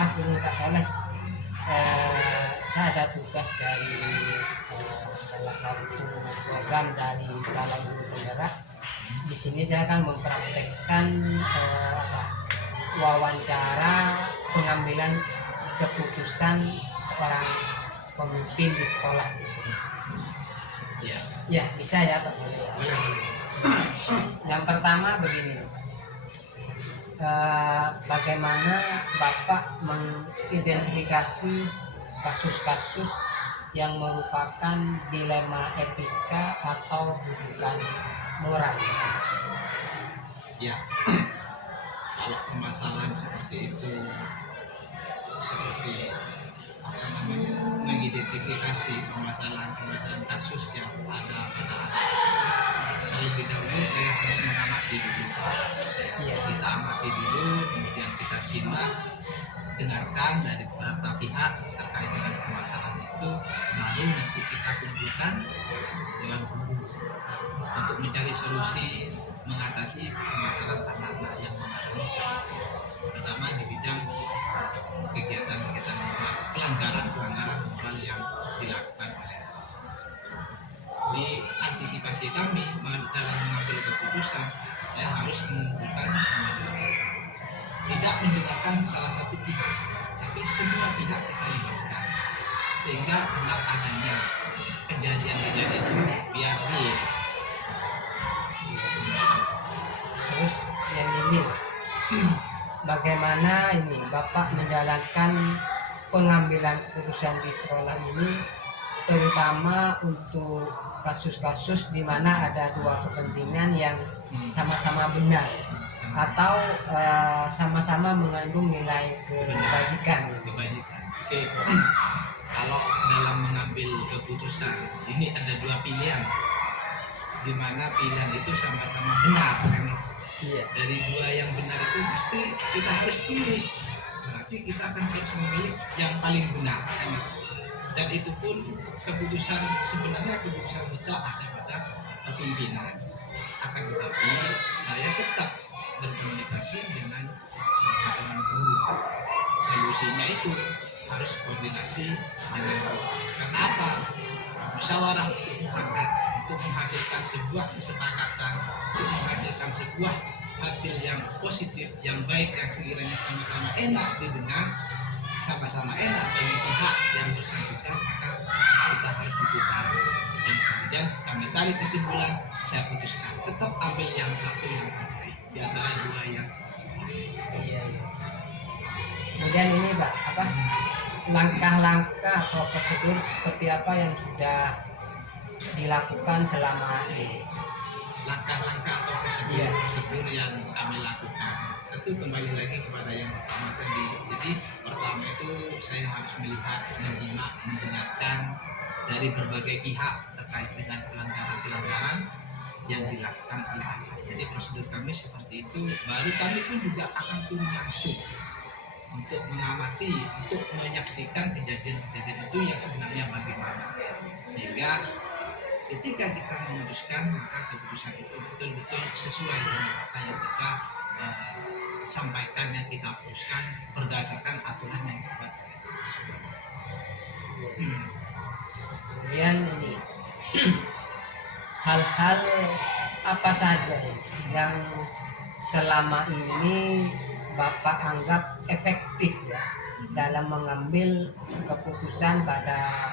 maaf ini Kak Saleh, saya ada tugas dari salah satu program dari Balai Guru Penggerak. Di sini saya akan mempraktekkan wawancara pengambilan keputusan seorang pemimpin di sekolah. Ya bisa ya Pak. Yang pertama begini, bagaimana Bapak mengidentifikasi kasus-kasus yang merupakan dilema etika atau bukan moral? Ya, kalau permasalahan seperti itu, seperti apa namanya, mengidentifikasi permasalahan kasus yang ada pada anak. Terlebih dahulu saya harus mengamati dulu. Kita amati dulu, kemudian kita simak, dengarkan dari beberapa pihak terkait dengan permasalahan itu, baru nanti kita kumpulkan dengan guru untuk mencari solusi mengatasi permasalahan anak-anak yang mengalami pertama di bidang kegiatan-kegiatan pelanggaran moral yang dilakukan oleh di antisipasi kami dalam mengambil keputusan. Saya harus mengumpulkan semua pihak, tidak mendengarkan salah satu pihak, tapi semua pihak kita libatkan sehingga benar adanya kejadian-kejadian itu biar real. Terus yang ini, bagaimana ini Bapak menjalankan pengambilan keputusan di sekolah ini, terutama untuk kasus-kasus di mana ada dua kepentingan yang sama-sama benar atau sama-sama mengandung nilai kebajikan. Oke. Kalau dalam mengambil keputusan ini ada dua pilihan, di mana pilihan itu sama-sama benar kan? Iya. Dari dua yang benar itu pasti kita harus pilih. Berarti kita akan harus memilih yang paling benar kan? Dan itu pun keputusan sebenarnya keputusan mutlak ada pada pimpinan. Akan tetapi saya tetap berkomunikasi dengan guru. Solusinya itu harus koordinasi dengan guru. Karena apa? Musyawarah untuk mufakat, untuk menghasilkan sebuah kesepakatan, untuk menghasilkan sebuah hasil yang positif, yang baik, yang sekiranya sama-sama enak didengar, sama-sama enak bagi pihak yang bersangkutan, maka kita harus dudukkan. Dan kemudian kami tarik kesimpulan, saya putuskan tetap ambil yang satu yang terbaik di antara dua yang. Iya. Kemudian ini Pak, langkah-langkah atau prosedur seperti apa yang sudah dilakukan selama ini? Langkah-langkah atau prosedur yang kami lakukan tentu kembali lagi kepada yang pertama tadi. Jadi pertama itu saya harus melihat, menyimak, mendengarkan dari berbagai pihak terkait dengan pelanggaran-pelanggaran yang dilakukan oleh anak. Jadi prosedur kami seperti itu. Baru kami pun juga akan turun langsung untuk mengamati, untuk menyaksikan kejadian-kejadian itu yang sebenarnya bagaimana, sehingga ketika kita memutuskan, maka keputusan itu betul-betul sesuai dengan apa yang kita sampaikan, yang kita putuskan berdasarkan aturan yang dibuat. Kemudian ini hal-hal apa saja yang selama ini Bapak anggap efektif ya dalam mengambil keputusan pada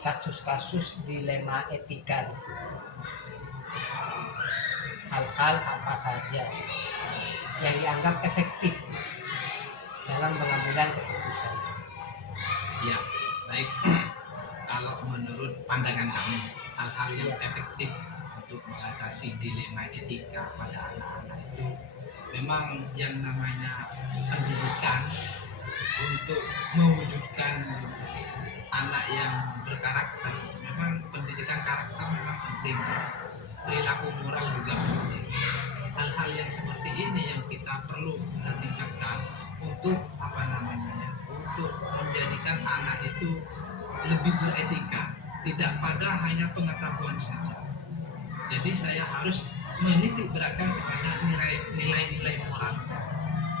kasus-kasus dilema etika di sini? Hal-hal apa saja yang dianggap efektif dalam pengambilan keputusan? Ya, baik. Kalau menurut pandangan kami, hal-hal yang efektif untuk mengatasi dilema etika pada anak-anak itu memang yang namanya pendidikan untuk mewujudkan anak yang berkarakter. Memang pendidikan karakter memang penting, perilaku moral juga penting. Hal-hal yang seperti ini yang kita perlu kita tingkatkan untuk untuk menjadikan anak itu lebih beretika, tidak pada hanya pengetahuan saja. Jadi saya harus menitik beratkan kepada nilai-nilai moral,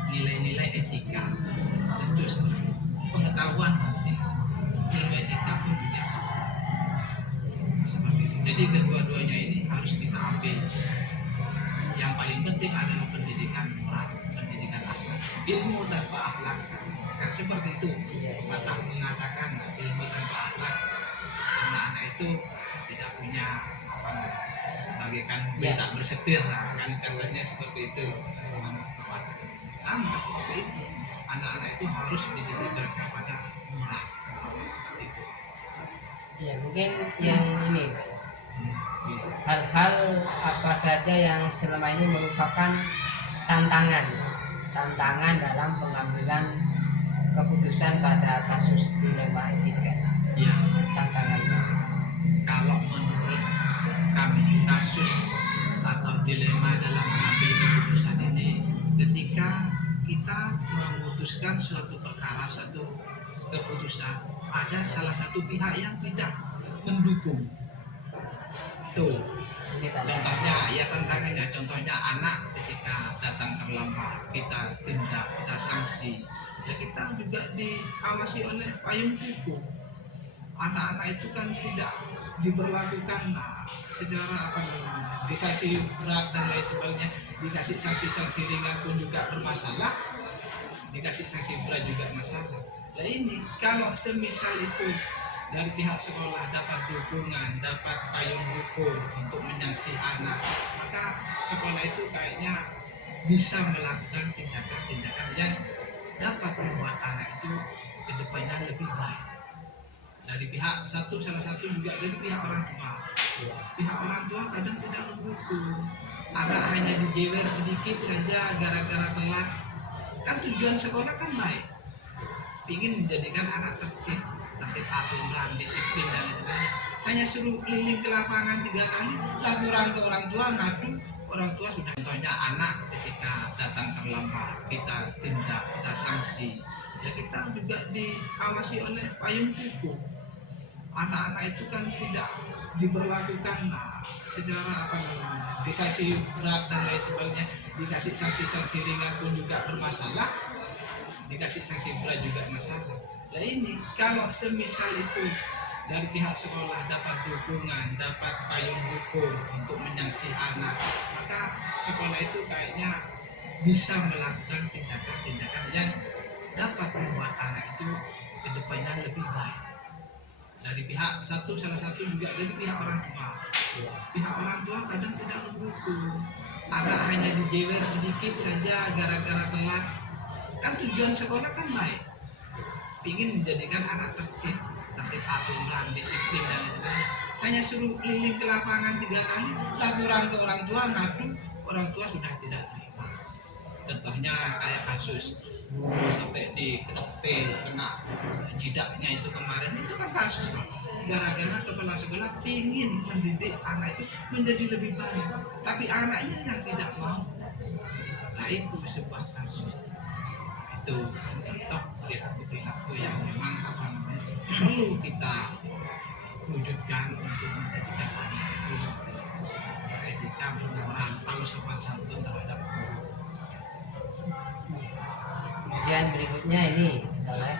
nilai-nilai etika. Tentu seperti itu. seperti itu. Iya. Maka mengatakan ilmu tanpa akhlak, anak-anak itu tidak punya apa, bagaikan Iya. tak bersetir lah, kan katanya seperti itu. Sama seperti itu, anak-anak itu harus dididik pada moral seperti itu. Ya mungkin yang ini Gitu. hal-hal apa saja yang selama ini merupakan tantangan dalam pengambilan keputusan pada kasus dilema etika. Ya, Tantangannya kalau menurut kami kasus atau dilema dalam mengambil keputusan ini, ketika kita memutuskan suatu perkara, suatu keputusan, ada salah satu pihak yang tidak mendukung. Tuh, ini tantangan. contohnya ya tantangannya, contohnya anak ketika datang terlambat, kita tindak, kita sanksi, ya kita juga diawasi oleh payung hukum. Anak-anak itu kan tidak diberlakukan secara apa namanya, disangsi berat dan lain sebagainya, dikasih sanksi-sanksi ringan pun juga bermasalah, dikasih sanksi berat juga masalah. Nah ini kalau semisal itu dari pihak sekolah dapat dukungan, dapat payung hukum untuk menyangsi anak, maka sekolah itu kayaknya bisa melakukan tindakan-tindakan yang dapat membuat anak itu ke depannya lebih baik. Dari pihak salah satu juga dari pihak orang tua. Pihak orang tua kadang tidak mendukung. Anak hanya dijewer sedikit saja gara-gara telat. Kan tujuan sekolah kan baik, ingin menjadikan anak tertib aturan, disiplin dan lain sebagainya. Hanya suruh keliling ke lapangan 3 kali, laporan ke orang tua, ngadu, orang tua sudah. Contohnya anak ketika datang terlambat, kita tindak, kita sanksi, ya kita juga diawasi oleh payung hukum. Anak-anak itu kan tidak diberlakukan secara apa namanya, disangsi berat dan lain sebagainya, dikasih sanksi-sanksi ringan pun juga bermasalah, dikasih sanksi berat juga masalah. Nah ini kalau semisal itu dari pihak sekolah dapat dukungan, dapat payung hukum untuk menyangsi anak, maka sekolah itu kayaknya bisa melakukan tindakan-tindakan yang dapat membuat anak itu ke depannya lebih baik. Dari pihak salah satu juga dari pihak orang tua. Pihak orang tua kadang tidak mendukung. Anak hanya dijewer sedikit saja gara-gara telat. Kan tujuan sekolah kan baik, ingin menjadikan anak tertib aturan, disiplin dan lain sebagainya. Hanya suruh keliling ke lapangan 3 kali, laporan ke orang tua, ngadu, orang tua sudah tidak terima. Contohnya kayak kasus guru sampai diketepin, kena jidaknya itu kemarin, itu kan kasus gara-gara kepala sekolah ingin mendidik anak itu menjadi lebih baik, tapi anaknya yang tidak mau. Nah itu sebuah kasus. Itu contoh perilaku yang memang apa namanya perlu kita wujudkan untuk menjadikan anak itu beretika, bermoral, tahu sopan santun terhadap guru. Kemudian berikutnya ini misalnya,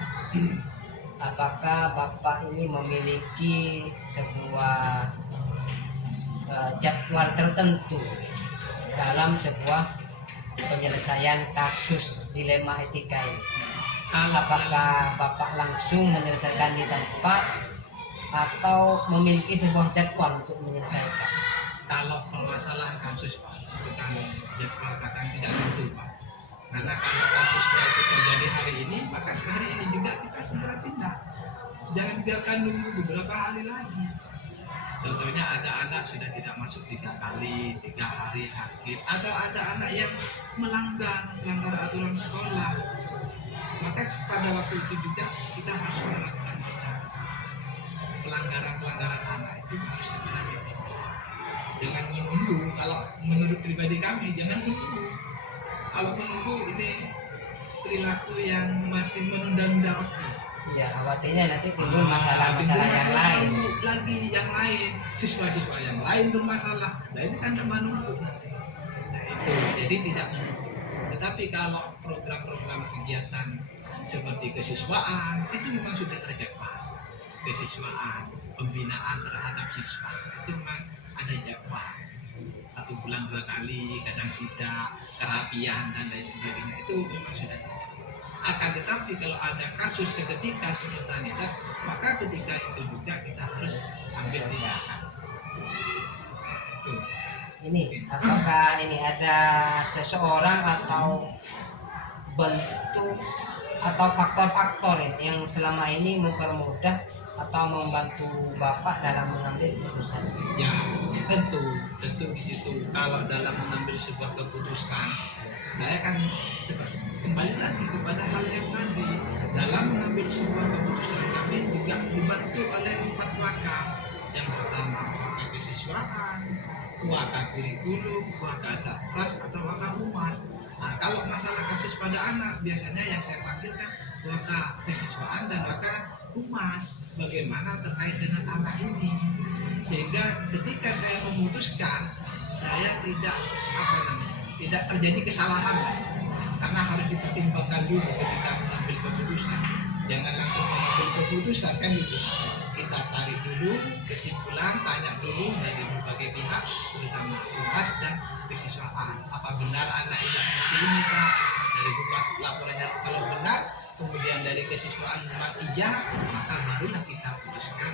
apakah Bapak ini memiliki sebuah jadwal tertentu dalam sebuah penyelesaian kasus dilema etika ini? Apakah Bapak langsung menyelesaikan di tempat atau memiliki sebuah jadwal untuk menyelesaikan? Kalau permasalahan kasus Pak, itu kan jadwal katanya tidak tentu Pak. Karena kalau kasusnya itu terjadi hari ini, maka sehari ini juga kita segera tindak. Jangan biarkan nunggu beberapa hari lagi. Contohnya ada anak sudah tidak masuk 3 kali, 3 hari sakit, atau ada anak yang melanggar aturan sekolah, maka pada waktu itu juga kita harus melakukan pelanggaran anak itu harus segera ditindak. Jangan menunggu. Kalau menurut pribadi kami, jangan menunggu. Kalau menunggu ini perilaku yang masih menunda-nunda waktu. Ya, khawatirnya nanti timbul masalah-masalah yang lain. Yang lain, siswa-siswa yang lain bermasalah. Nah ini kan cuma nunggu nanti. Nah itu, jadi tidak menunggu. Tetapi kalau program-program kegiatan seperti kesiswaan itu memang sudah terjadwal. Kesiswaan, pembinaan terhadap siswa itu memang ada jadwal. 1 bulan 2 kali, kadang sidak, kerapian dan lain sebagainya, itu memang sudah terjadi. Akan tetapi kalau ada kasus seketika spontanitas, maka ketika itu juga kita harus ambil tindakan. Tuh. Ini apakah ini ada seseorang atau bentuk atau faktor-faktor ini yang selama ini mempermudah atau membantu Bapak dalam mengambil keputusan? Ya, tentu di situ kalau dalam mengambil sebuah keputusan, saya kan kembali lagi kepada hal yang tadi, dalam mengambil sebuah keputusan kami juga dibantu oleh 4 waka. Yang pertama waka kesiswaan, waka kurikulum, waka satgas atau waka humas. Nah, kalau masalah kasus pada anak biasanya yang saya panggilkan waka kesiswaan dan waka humas, bagaimana terkait dengan anak ini, sehingga ketika saya memutuskan saya tidak tidak terjadi kesalahan, karena harus dipertimbangkan dulu ketika mengambil keputusan. Jangan langsung mengambil keputusan, kan itu kita tarik dulu kesimpulan, tanya dulu dari berbagai pihak, terutama humas dan kesiswaan, apa benar anak ini seperti ini Pak. Dari humas laporannya kalau benar, kemudian dari kesiswaan memang iya, maka barulah kita putuskan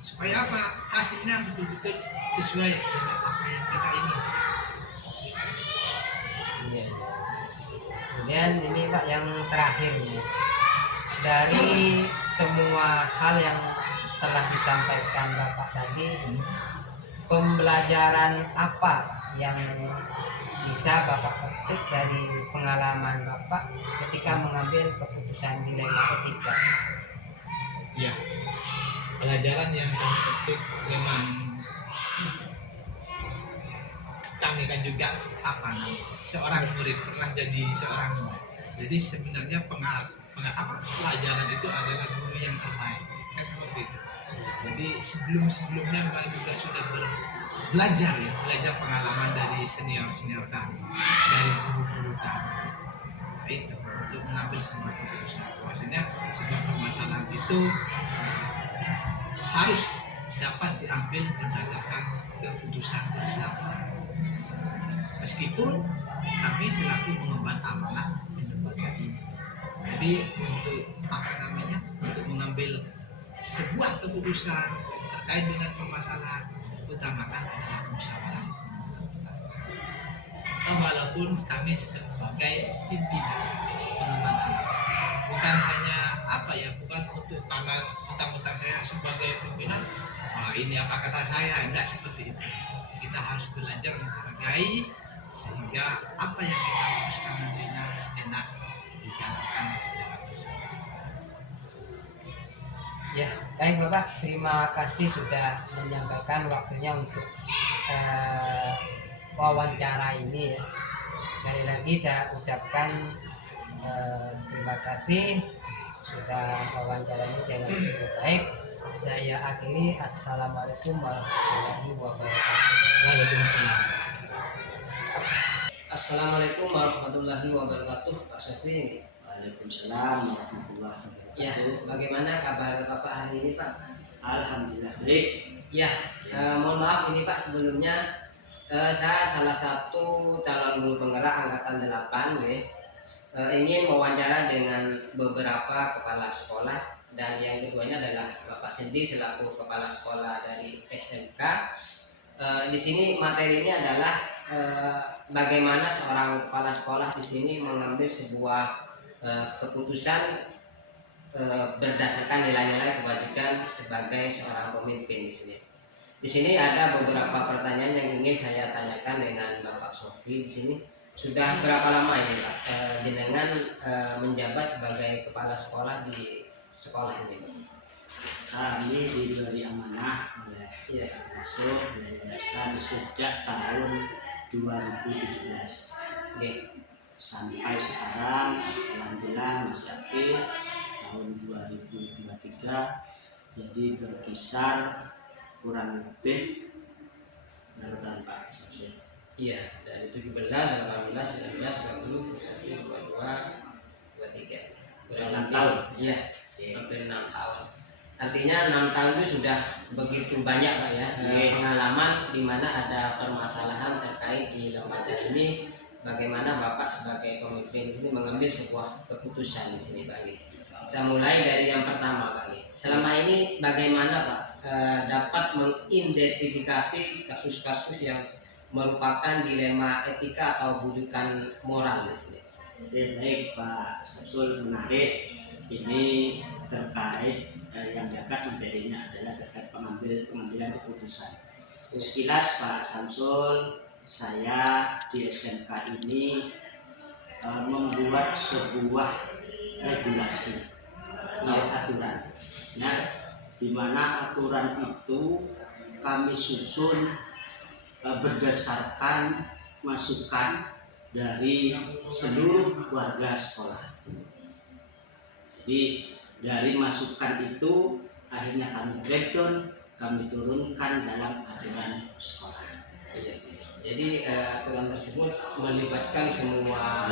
supaya apa, hasilnya betul-betul sesuai dengan apa yang kita inginkan. Iya. Kemudian ini Pak yang terakhir nih. Dari semua hal yang telah disampaikan Bapak tadi, pembelajaran apa yang bisa Bapak petik dari pengalaman Bapak ketika mengambil keputusan dilema etika? Ya, pelajaran yang kami petik memang kami kan juga seorang murid, pernah jadi seorang murid. Jadi sebenarnya pelajaran itu adalah guru yang terbaik, kan seperti itu. Jadi sebelumnya kami juga sudah belajar pengalaman dari senior kami, dari guru-guru kami. Itu untuk mengambil sebuah keputusan. Maksudnya sebuah permasalahan itu harus dapat diambil berdasarkan keputusan bersama. Meskipun kami selaku mengemban amanah di lembaga ini. Jadi untuk untuk mengambil sebuah keputusan terkait dengan permasalahan, utamakan adalah musyawarah. Walaupun kami sebagai pimpinan pengemban amanah, bukan hanya bukan untuk karena utang-utang saya sebagai pimpinan, ini apa kata saya, enggak seperti itu. Kita harus belajar menghargai sehingga apa yang kita putuskan nantinya enak dijalankan secara bersama-sama. Ya, baik Bapak, terima kasih sudah menyampaikan waktunya untuk wawancara ini ya. Sekali lagi saya ucapkan terima kasih sudah wawancaranya dengan baik. Saya akhiri, assalamualaikum warahmatullahi wabarakatuh. Waalaikumsalam. Assalamualaikum warahmatullahi wabarakatuh, Pak Sofri. Waalaikumsalam warahmatullahi wabarakatuh. Ya, bagaimana kabar Bapak hari ini Pak? Alhamdulillah baik. Ya, mohon maaf ini Pak sebelumnya saya salah satu calon guru penggerak angkatan 8 ingin mewawancara dengan beberapa kepala sekolah, dan yang keduanya adalah Bapak sendiri selaku kepala sekolah dari SMK. Di sini materinya adalah bagaimana seorang kepala sekolah di sini mengambil sebuah keputusan berdasarkan nilai-nilai kewajiban sebagai seorang pemimpin di sini. Di sini ada beberapa pertanyaan yang ingin saya tanyakan dengan Bapak Sofri. Di sini sudah berapa lama ini Pak jenengan menjabat sebagai kepala sekolah di sekolah ini? Kami diberi amanah oleh masuk dari dasar sejak tahun 2017. Sampai sekarang alhamdulillah masih aktif tahun 2023. Jadi berkisar kurang lebih menurut Pak Sofri. Iya, dari 17, 18, 19, 20, 21, 22, 23. Kurang 6 tahun. Iya, hampir 6 tahun. Artinya 6 tahun itu sudah begitu banyak Pak ya, pengalaman di mana ada permasalahan terkait di lembaga ini, bagaimana Bapak sebagai pemimpin di sini mengambil sebuah keputusan di sini Pak. Saya mulai dari yang pertama Pak. Selama ini bagaimana Pak dapat mengidentifikasi kasus-kasus yang merupakan dilema etika atau bujukan moral di sini? Oke, baik Pak Samsul, menarik. Ini terkait yang diangkat materinya adalah terkait pengambilan keputusan. Sekilas Pak Samsul, saya di SMK ini membuat sebuah regulasi aturan. Nah, di mana aturan itu kami susun berdasarkan masukan dari seluruh warga sekolah. Jadi dari masukan itu akhirnya kami breakdown, kami turunkan dalam aturan sekolah. Jadi aturan tersebut melibatkan semua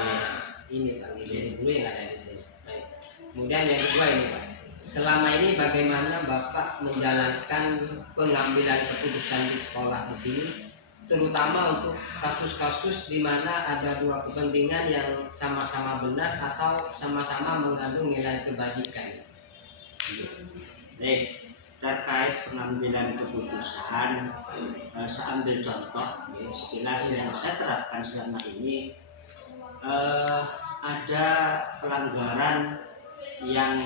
ini Pak, guru yang ada di sini. Baik. Kemudian yang kedua ini Pak, selama ini bagaimana Bapak menjalankan pengambilan keputusan di sekolah di sini, terutama untuk kasus-kasus di mana ada dua kepentingan yang sama-sama benar atau sama-sama mengandung nilai kebajikan. Baik, terkait pengambilan keputusan, saya ambil contoh ya, sekilas yang saya terapkan selama ini. Ada pelanggaran yang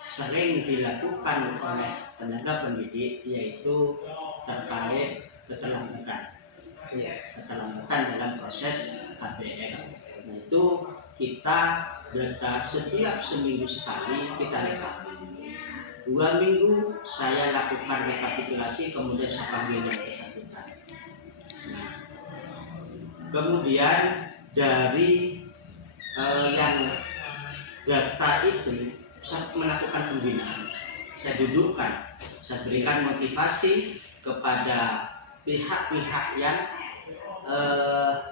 sering dilakukan oleh tenaga pendidik, yaitu terkait keterlambatan dalam proses KBM. Nah, itu kita data setiap seminggu sekali kita rekap. 2 minggu saya lakukan rekapitulasi, kemudian saya panggil yang bersangkutan. Kemudian dari yang data itu saya melakukan pembinaan, saya dudukkan, saya berikan motivasi kepada pihak-pihak yang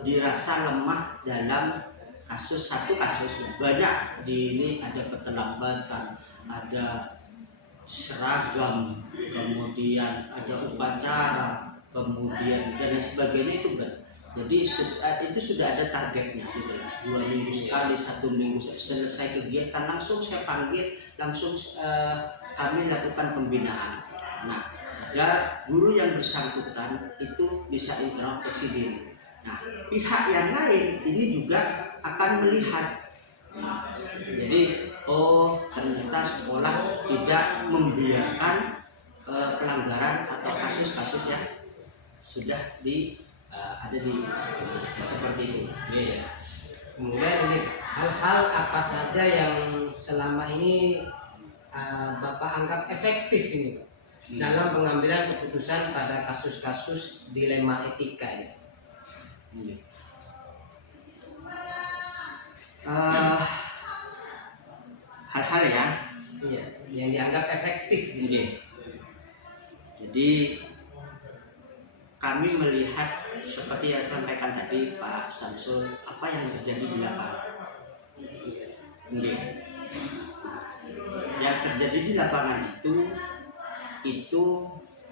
dirasa lemah dalam satu kasus. Banyak di ini ada keterlambatan, ada seragam, kemudian ada upacara, kemudian dan sebagainya itu kan. Jadi itu sudah ada targetnya gitu. 2 minggu sekali, 1 minggu selesai kegiatan langsung saya panggil, langsung kami lakukan pembinaan. Nah, agar guru yang bersangkutan itu bisa introspeksi diri. Nah, pihak yang lain ini juga akan melihat. Jadi, ternyata sekolah tidak membiarkan pelanggaran atau kasus-kasus yang sudah ada di seperti itu. Yeah. Kemudian ini hal-hal apa saja yang selama ini Bapak anggap efektif ini Pak, dalam pengambilan keputusan pada kasus-kasus dilema etika ini? Hal-hal ya, yang dianggap efektif di sini. Jadi kami melihat seperti yang sampaikan tadi Pak Samsul, apa yang terjadi di lapangan. Yang terjadi di lapangan itu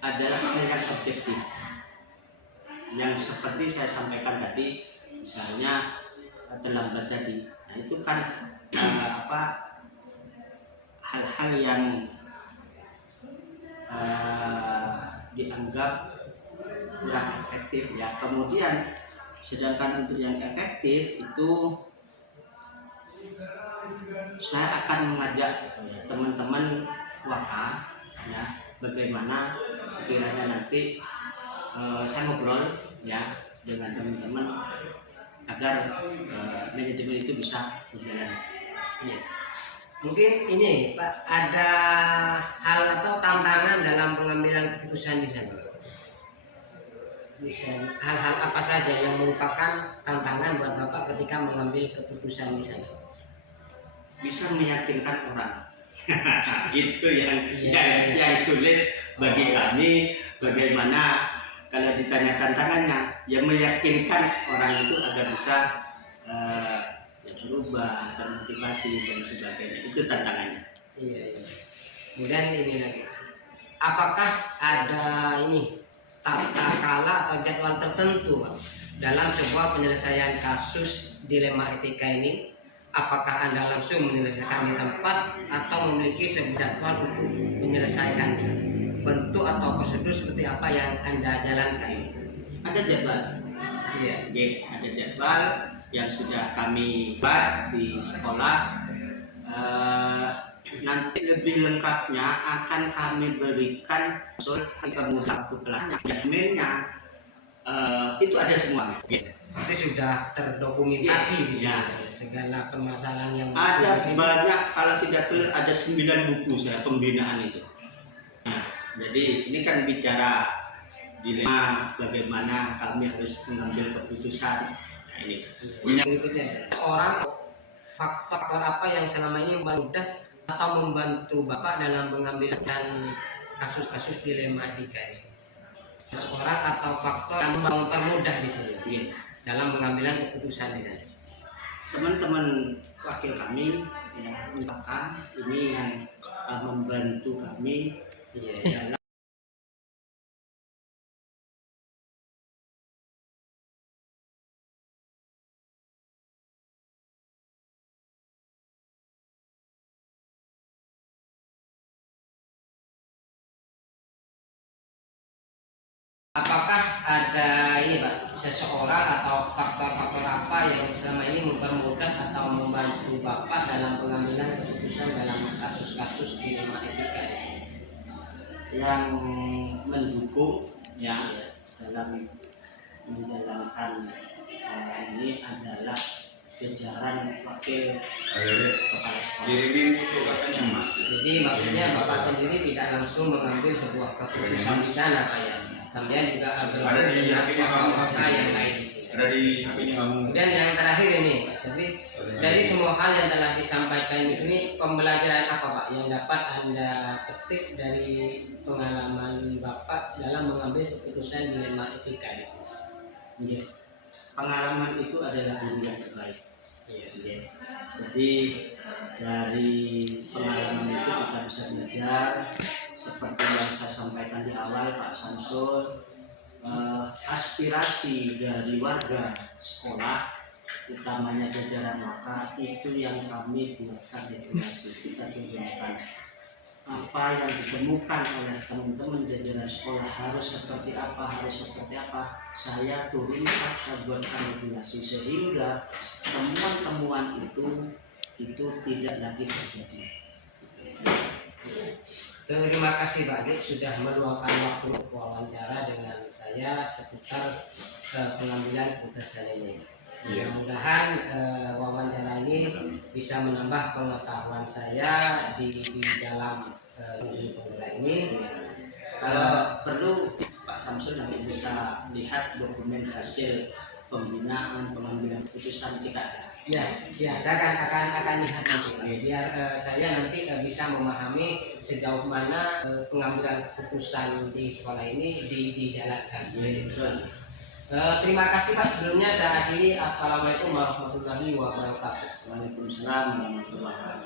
adalah hal yang objektif. Yang seperti saya sampaikan tadi, misalnya terlambat tadi. Nah, itu kan hal-hal yang dianggap kurang efektif ya. Kemudian sedangkan untuk yang efektif itu saya akan mengajak teman-teman waka ya, bagaimana sekiranya nanti saya ngobrol ya dengan teman-teman agar manajemen itu bisa berjalan. Iya. Mungkin ini Pak, ada hal atau tantangan dalam pengambilan keputusan di sana. Hal-hal apa saja yang merupakan tantangan buat Bapak ketika mengambil keputusan di sana? Bisa meyakinkan orang. Itu yang sulit bagi kami. Bagaimana kalau ditanya tantangannya, yang meyakinkan orang itu agar bisa berubah, termotivasi dan sebagainya. Itu tantangannya. Iya. Kemudian ini lagi, apakah ada ini tata kala atau jadwal tertentu Pak, dalam sebuah penyelesaian kasus dilema etika ini, apakah Anda langsung menyelesaikan di tempat atau memiliki sebuah jadwal untuk menyelesaikannya? Bentuk atau prosedur seperti apa yang Anda jalankan? Ada jadwal. Iya. Oke, ada jadwal yang sudah kami buat di sekolah. Nanti lebih lengkapnya akan kami berikan kemudian waktu kelasnya, adminnya, itu ada semua. Itu sudah terdokumentasi di sini. Segala permasalahan yang Ada banyak, kalau tidak clear ada 9 buku saya pembinaan itu. Nah, jadi ini kan bicara dilema bagaimana kami harus mengambil keputusan. Nah, ini berikutnya orang faktor apa yang selama ini mempermudah atau membantu Bapak dalam mengambilkan kasus-kasus dilema etika ini? Seseorang atau faktor yang mempermudah di sini dalam mengambilkan keputusan di sana. Teman-teman wakil kami ya, misalkan ini yang membantu kami dalam Apakah ada ini Pak, seseorang atau faktor-faktor apa yang selama ini mempermudah atau membantu Bapak dalam pengambilan keputusan dalam kasus-kasus dilema etika di sini? yang mendukung ya dalam menjalankan ini adalah jajaran wakil kepala sekolah. Kirimin foto katanya Mas. Jadi maksudnya Bapak sendiri tidak langsung mengambil sebuah keputusan di sana Pak ya? Kemudian juga Ada di HP-nya kamu. fakta yang lain di sini. Ada di HP-nya kamu. Kemudian yang terakhir ini Pak Sabri, dari semua hal yang telah disampaikan di sini, pembelajaran apa Pak yang dapat Anda petik dari pengalaman Bapak dalam mengambil keputusan dilema etika di sini? Ya. Pengalaman itu adalah guru yang terbaik. Iya. Ya. Jadi dari pengalaman itu kita bisa belajar seperti yang saya sampaikan di awal Pak Samsul, aspirasi dari warga sekolah utamanya jajaran maka itu yang kami buatkan regulasi. Kita tunjukkan apa yang ditemukan oleh teman-teman jajaran sekolah harus seperti apa, saya turunkan, saya buatkan regulasi sehingga temuan-temuan itu tidak lagi terjadi. Terima kasih Pak Dik sudah meluangkan waktu untuk wawancara dengan saya seputar pengambilan keputusan ini. Mudah-mudahan wawancara ini bisa menambah pengetahuan saya di dalam pemula ini. Kalau perlu Pak Samsul nanti bisa lihat dokumen hasil pembinaan pengambilan keputusan kita ada. Ya, saya akan lihat nanti biar saya nanti bisa memahami sejauh mana pengambilan keputusan di sekolah ini dijalankan. Terima kasih Pak sebelumnya saya akhiri. Assalamualaikum warahmatullahi wabarakatuh. Waalaikumsalam warahmatullahi wabarakatuh.